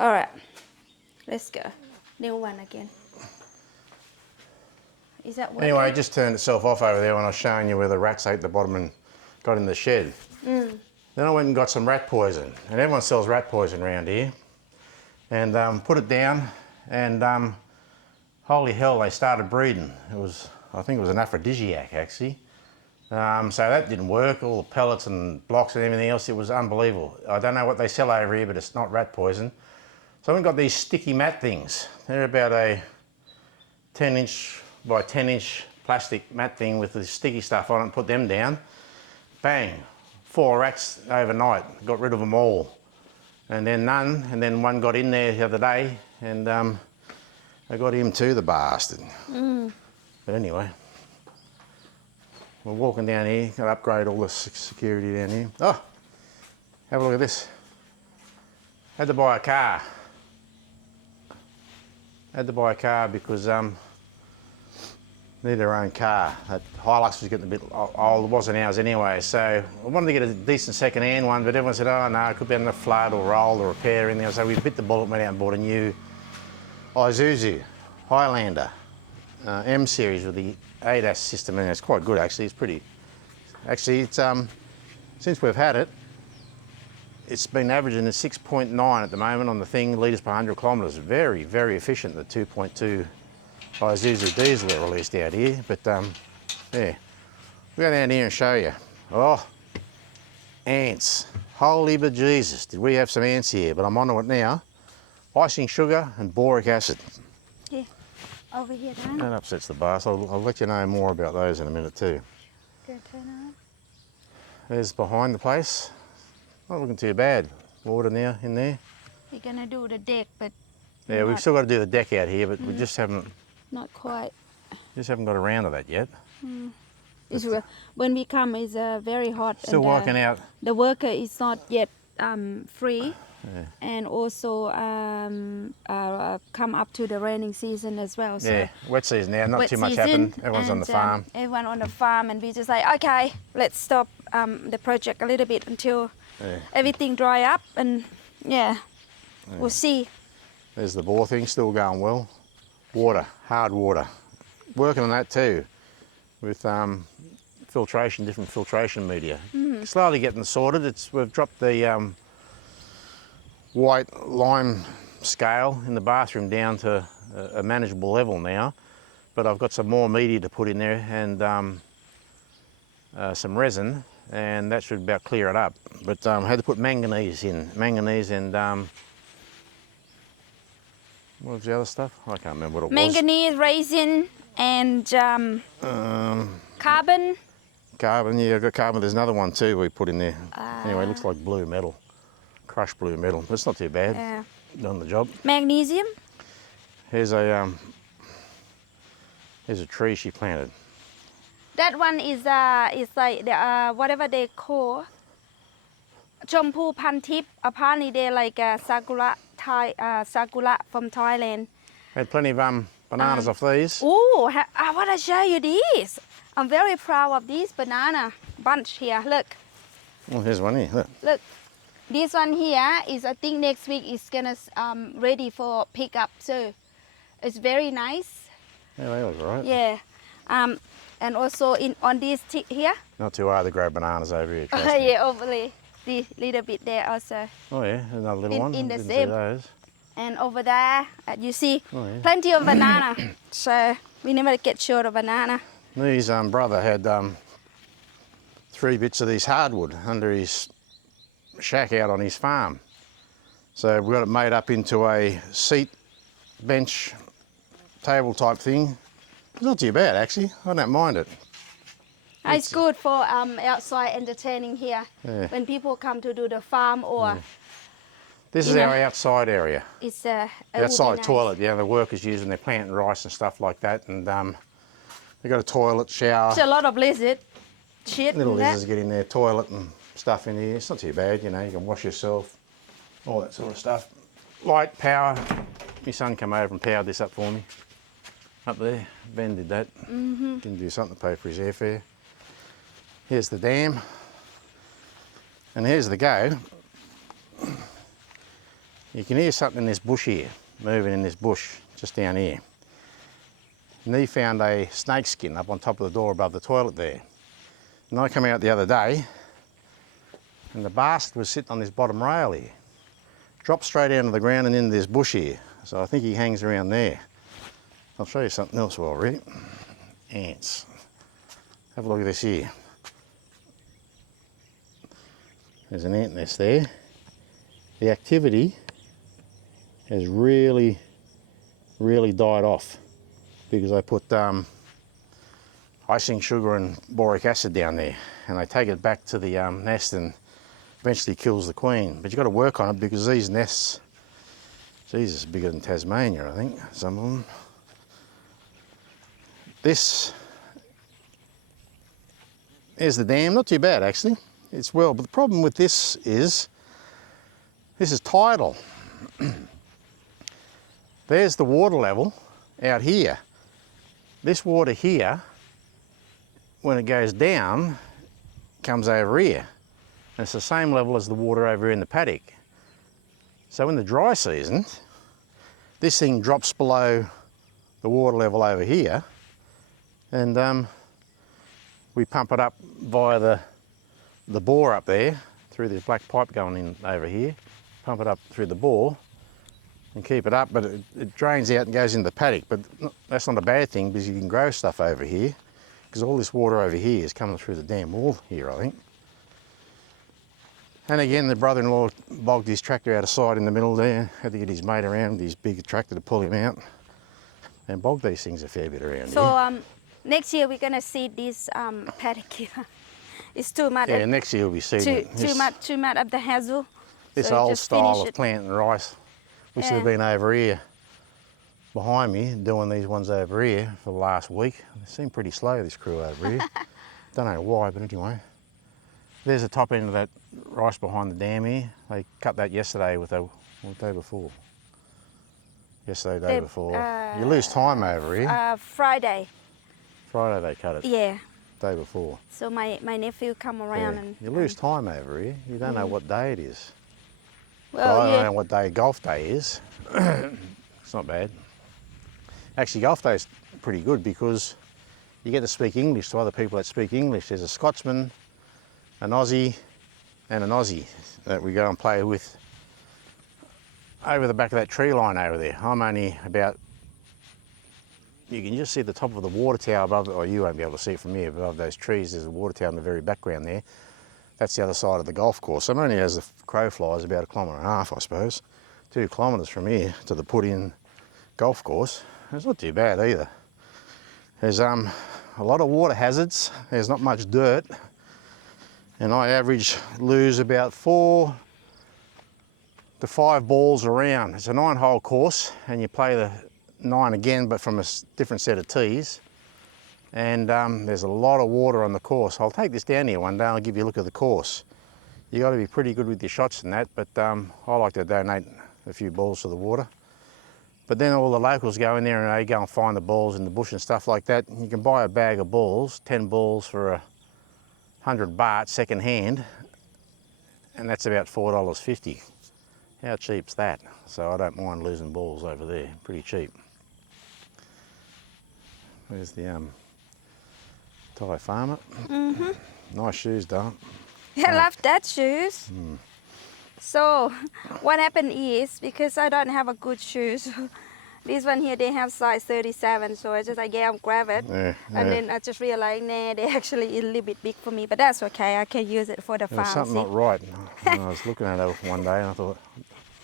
All right, let's go. New one again. Is that working? Anyway, it just turned itself off over there when I was showing you where the rats ate the bottom and got in the shed. Then I went and got some rat poison, and everyone sells rat poison around here. And put it down, and holy hell, they started breeding. I think it was an aphrodisiac actually. So that didn't work, all the pellets and blocks and everything else, it was unbelievable. I don't know what they sell over here, but it's not rat poison. So I've got these sticky mat things. They're about a 10-inch by 10-inch plastic mat thing with the sticky stuff on it, and put them down. Bang, 4 rats overnight, got rid of them all. And then none, and then one got in there the other day, and I got him too, the bastard. But anyway, we're walking down here, got to upgrade all the security down here. Oh, have a look at this. Had to buy a car. Had to buy a car because needed our own car. That Hilux was getting a bit old, it wasn't ours anyway, so I wanted to get a decent second-hand one, but everyone said, oh no, it could be in a flood or roll or repair or anything, so we bit the bullet, went out and bought a new Isuzu Highlander M series with the ADAS system, and it's quite good actually. It's pretty, actually it's since we've had it, it's been averaging at 6.9 at the moment on the thing, litres per 100 kilometres. Very, very efficient, the 2.2 Isuzu diesel they released out here. But yeah, we'll go down here and show you. Oh, ants. Holy bejesus, did we have some ants here, but I'm onto it now. Icing sugar and boric acid. Yeah, over here, Dan. That upsets the bus. I'll let you know more about those in a minute too. Go turn on. There's behind the place. Not looking too bad. Water now in there. We're gonna do the deck, but yeah, we've still got to do the deck out here, but we just haven't quite. got around to that yet. It's when we come, it's very hot. Still and, working out. The worker is not yet free, Yeah. and also come up to the raining season as well. So Yeah, wet season now. Not wet too much season, happened. Everyone's on the and, farm. Everyone on the farm, and we just like, okay, let's stop the project a little bit until everything dry up, and we'll see. There's the bore thing, still going well. Water, hard water. Working on that too, with filtration, different filtration media. Slowly getting sorted. We've dropped the white lime scale in the bathroom down to a manageable level now, but I've got some more media to put in there and some resin, and that should about clear it up. But I had to put manganese in, and what was the other stuff? I can't remember what it was. Manganese, resin, and carbon. Carbon, yeah, I've got carbon. There's another one too we put in there. Anyway, it looks like blue metal, crushed blue metal. It's not too bad. Done the job. Magnesium. Here's a tree she planted. That one is like the, whatever they call Champu Pantip. Apparently they're like sakura sakura from Thailand. Had plenty of bananas off these. Oh, I want to show you this. I'm very proud of this banana bunch here. Look. Oh, here's one here. Look. Look. This one here is, I think next week is gonna ready for pickup. So it's very nice. Yeah, they look all right. Yeah. And also on this here. Not too hard to grow bananas over here. Oh, yeah, overly. The little bit there also. Oh yeah, another little one. In the Didn't same. see those. And over there, you see plenty of banana. So we never get short of banana. His brother had 3 bits of this hardwood under his shack out on his farm. So we got it made up into a seat, bench, table type thing. It's not too bad actually. I don't mind it. It's good for outside entertaining here. Yeah. When people come to do the farm or. This is our outside area. It's outside nice. toilet. Yeah, the workers use when they're planting rice and stuff like that, and they've got a toilet, shower. There's a lot of lizard shit. Little in that. lizards get in their toilet and stuff in here. It's not too bad, you know. You can wash yourself, all that sort of stuff. Light, power. My son came over and powered this up for me. Up there, Ben did that. Didn't do something to pay for his airfare. Here's the dam, and here's the go. you can hear something in this bush here, moving in this bush, just down here. And he found a snake skin up on top of the door above the toilet there. And I come out the other day, and the bastard was sitting on this bottom rail here. Dropped straight down to the ground and into this bush here. So I think he hangs around there. I'll show you something else while we're here. Ants. Have a look at this here. There's an ant nest there. The activity has really died off because I put icing sugar and boric acid down there, and I take it back to the nest and eventually kills the queen. But you've got to work on it because these nests, Jesus, bigger than Tasmania, I think, some of them. This is the dam, not too bad actually. It's well, but the problem with this is tidal. There's the water level out here. This water here, when it goes down, comes over here. And it's the same level as the water over here in the paddock. So in the dry season, this thing drops below the water level over here, and we pump it up via the bore up there, through this black pipe going in over here, pump it up through the bore and keep it up, but it drains out and goes into the paddock. But that's not a bad thing because you can grow stuff over here, because all this water over here is coming through the dam wall here, I think. And again, the brother-in-law bogged his tractor out of sight in the middle there, had to get his mate around with his big tractor to pull him out, and bogged these things a fair bit around here. So next year we're gonna seed this paddock here. It's too much. Yeah, next year we'll be seeding too much of the hazel. This So old just style finish of it. planting rice. We should have Yeah. been over here behind me doing these ones over here for the last week. They seem pretty slow, this crew over here. Don't know why, but anyway. There's the top end of that rice behind the dam here. They cut that yesterday with the day before. Yesterday, day before. You lose time over here. Friday. Friday they cut it. Yeah. Day before. So my nephew come around Yeah. and You lose time over here. You don't know what day it is. well, I don't yeah. know what day golf day is. It's not bad. Actually, golf day is pretty good because you get to speak English to other people that speak English. There's a Scotsman, an Aussie, and an Aussie that we go and play with over the back of that tree line over there. I'm only about, you can just see the top of the water tower above it, or you won't be able to see it from here, above those trees. There's a water tower in the very background there. That's the other side of the golf course. I'm only, as the crow flies, about 1.5 kilometres, I suppose. 2 kilometres from here to the put-in golf course. It's not too bad either. There's a lot of water hazards. There's not much dirt. And I lose about 4 to 5 balls around. It's a 9-hole course, and you play the 9 again, but from a different set of tees. And there's a lot of water on the course. I'll take this down here one day and I'll give you a look at the course. You got to be pretty good with your shots and that, but I like to donate a few balls to the water. But then all the locals go in there and they go and find the balls in the bush and stuff like that. You can buy a bag of balls, 10 balls for 100 baht second hand, and that's about $4.50. How cheap's that? So I don't mind losing balls over there, pretty cheap. There's the Thai farmer. Nice shoes, darling. I love that shoes. So what happened is, because I don't have a good shoes, this one here they have size 37, so I just grab it, Yeah, and then I just realized, nah, they actually a little bit big for me, but that's okay. I can use it for the farm. There's something see? not right. And I was looking at it one day and I thought,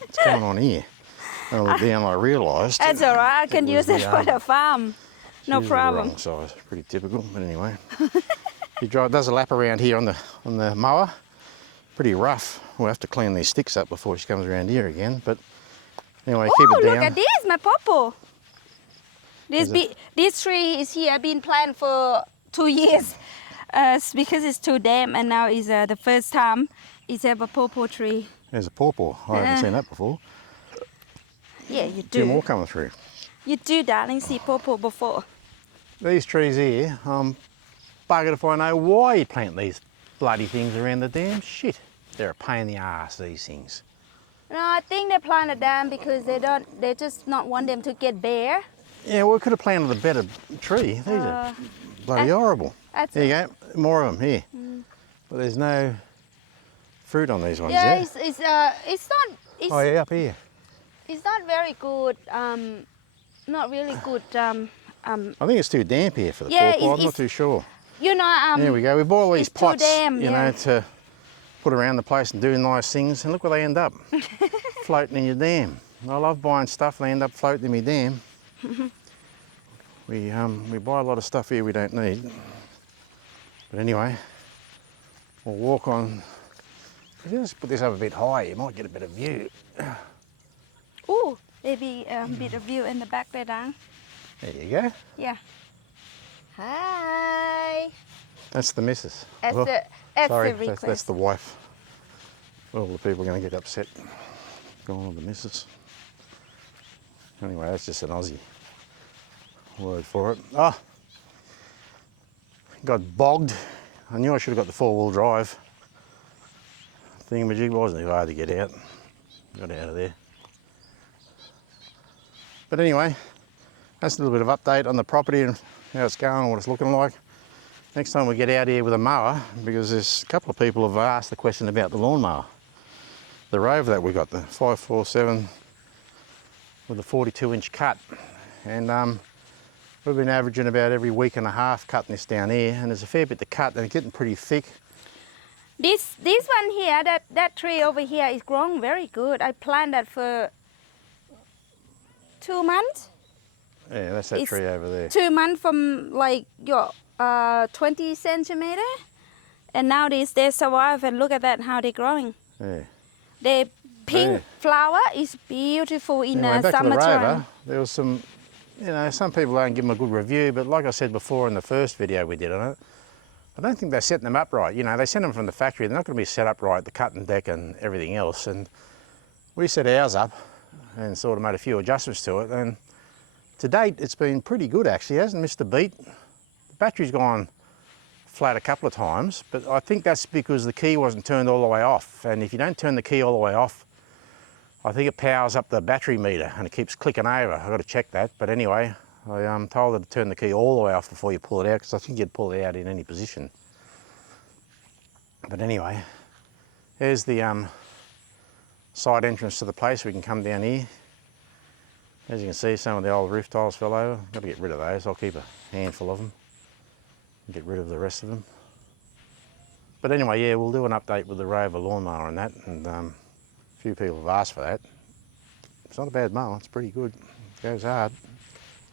what's going on here? And I looked down and I realised. That's all right. I can was use it the, for the farm. No shoes were the problem. wrong size. Pretty typical, but anyway. He does a lap around here on the mower. Pretty rough. We'll have to clean these sticks up before she comes around here again. But anyway, keep Oh, it down. look at this, my pawpaw. This tree is here, been planted for 2 years because it's too damp, and now is the first time it's have a pawpaw tree. There's a pawpaw. I haven't seen that before. Yeah, you 2 more do. coming through. You do, darling, see pawpaw before. These trees here, buggered if I know why you plant these bloody things around the dam. Shit, they're a pain in the arse, these things. No, I think they planted them because they just not want them to get bare. Yeah, well, we could have planted a better tree. These are bloody horrible. Here you go, more of them here. But there's no fruit on these ones Yeah, yet. it's not Oh yeah, up here. it's not very good. Not really good. I think it's too damp here for the Yeah, pawpaw. I'm not too sure. You know. There we go. We bought all these it's too pots, damp, you know, to put around the place and do nice things. And look where they end up, floating in your dam. I love buying stuff. They end up floating in my dam. We buy a lot of stuff here we don't need. But anyway, we'll walk on. If you just put this up a bit higher, you might get a better view. Ooh, maybe a bit of view in the back there, Dan. There you go. Yeah. Hi. That's the missus. That's Sorry, the request. that's the wife. All the people are going to get upset. Going on the missus. Anyway, that's just an Aussie word for it. Oh, got bogged. I knew I should have got the four-wheel drive thingamajig. Wasn't too hard to get out. Got out of there. But anyway, that's a little bit of update on the property and how it's going and what it's looking like. Next time we get out here with a mower, because there's a couple of people have asked the question about the lawnmower. The Rover that we got, the 547 with a 42-inch cut. And we've been averaging about every week and a half cutting this down here, and there's a fair bit to cut and it's getting pretty thick. This one here, that tree over here is growing very good. I planted that for 2 months. Yeah, that's that tree over there. 2 months from like your 20 centimeter, and now they survive. And look at that, how they're growing. Yeah. The pink flower is beautiful in anyway, back to the summertime. Rover, there was some, you know, some people don't give them a good review, but like I said before in the first video we did on it, I don't think they're setting them up right. You know, they send them from the factory, they're not going to be set up right, the cutting deck and everything else. And we set ours up and sort of made a few adjustments to it, and to date it's been pretty good actually. It hasn't missed a beat. The battery's gone flat a couple of times, but I think that's because the key wasn't turned all the way off. And if you don't turn the key all the way off, I think it powers up the battery meter and it keeps clicking over. I've got to check that. But anyway, I told her to turn the key all the way off before you pull it out, because I think you'd pull it out in any position. But anyway, there's the side entrance to the place. We can come down here. As you can see, some of the old roof tiles fell over. Got to get rid of those. I'll keep a handful of them. Get rid of the rest of them. But anyway, yeah, we'll do an update with the Rover lawnmower and that, and a few people have asked for that. It's not a bad mower, it's pretty good. It goes hard.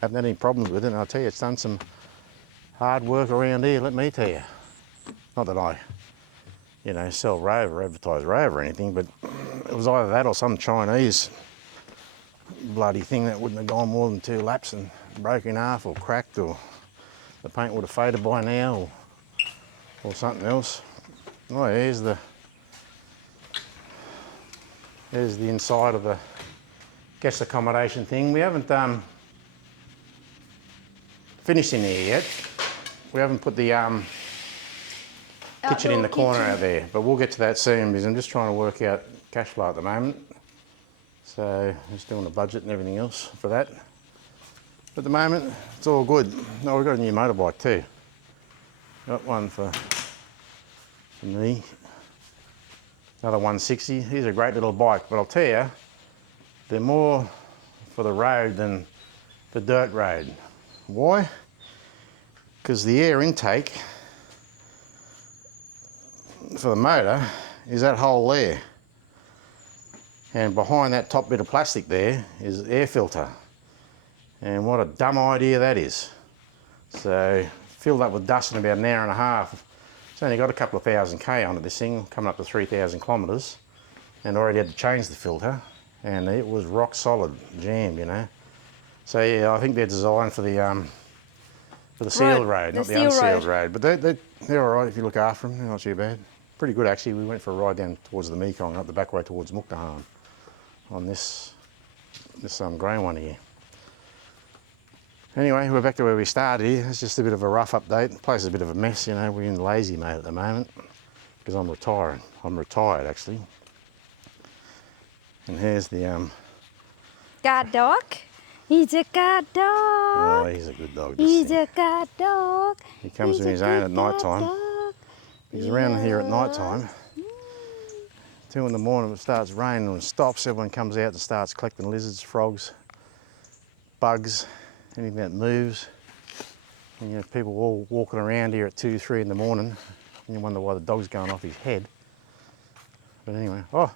Haven't had any problems with it, and I'll tell you, it's done some hard work around here, let me tell you. Not that I, you know, sell Rover, advertise Rover or anything, but it was either that or some Chinese bloody thing that wouldn't have gone more than 2 laps and broke in half or cracked, or the paint would have faded by now, or something else. Oh, here's the inside of the guest accommodation thing. We haven't finished in here yet. We haven't put the kitchen in the corner out there, but we'll get to that soon, because I'm just trying to work out cash flow at the moment. So just doing the budget and everything else for that. At the moment, it's all good. Oh, we've got a new motorbike too. Got one for me. Another 160. These are a great little bike, but I'll tell you, they're more for the road than the dirt road. Why? Because the air intake for the motor is that hole there. And behind that top bit of plastic there is air filter. And what a dumb idea that is. So filled up with dust in about an hour and a half. It's only got a couple of thousand K on it, this thing, coming up to 3,000 kilometres. And already had to change the filter. And it was rock solid, jammed, you know. So yeah, I think they're designed for the sealed road, not the unsealed road. But they're all right if you look after them, they're not too bad. Pretty good actually. We went for a ride down towards the Mekong, up the back way towards Mukdahan on this grey one here. Anyway, we're back to where we started here. It's just a bit of a rough update. The place is a bit of a mess, you know. We're in lazy mode at the moment because I'm retired. I'm retired actually. And here's the Guard dog. He's a guard oh, dog. he's a good dog. He's a guard dog. He comes He's to a his own good at night guard time. dog. Because around here at night Yeah. time, 2 in the morning, it starts raining and stops. Everyone comes out and starts collecting lizards, frogs, bugs, anything that moves. And you have people all walking around here at 2, 3 in the morning. And you wonder why the dog's going off his head. But anyway, oh,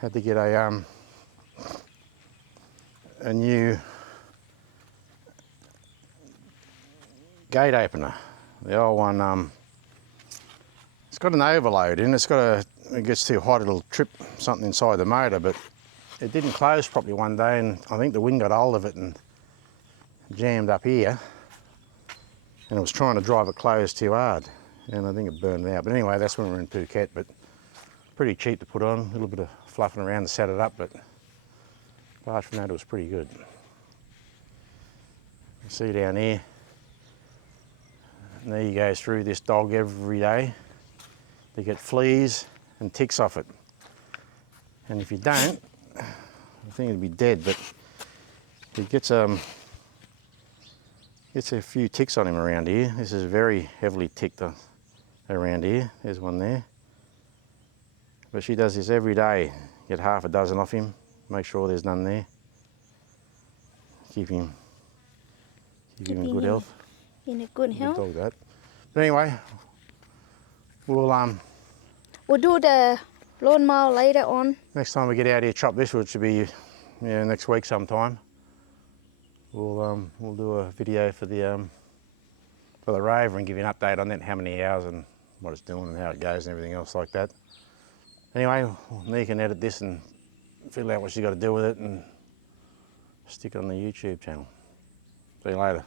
had to get a new gate opener. The old one, it's got an overload in. It's got a, it gets too hot, it'll trip something inside the motor, but it didn't close properly one day, and I think the wind got hold of it and jammed up here, and it was trying to drive it closed too hard, and I think it burned out. But anyway, that's when we were in Phuket, but pretty cheap to put on, a little bit of fluffing around to set it up, but apart from that, it was pretty good. You see down here, and there you go through this dog every day. They get fleas and ticks off it. And if you don't, I think it'd be dead, but it gets a few ticks on him around here. This is very heavily ticked around here. There's one there. But she does this every day. Get half a dozen off him, make sure there's none there. Keep him in good health. In a good Good health. dog that. But anyway, We'll do the lawnmower later on. next time we get out here, chop this, which will be next week sometime. We'll do a video for the Rover and give you an update on that, how many hours and what it's doing and how it goes and everything else like that. Anyway, Nee can edit this and figure out what she's got to do with it and stick it on the YouTube channel. See you later.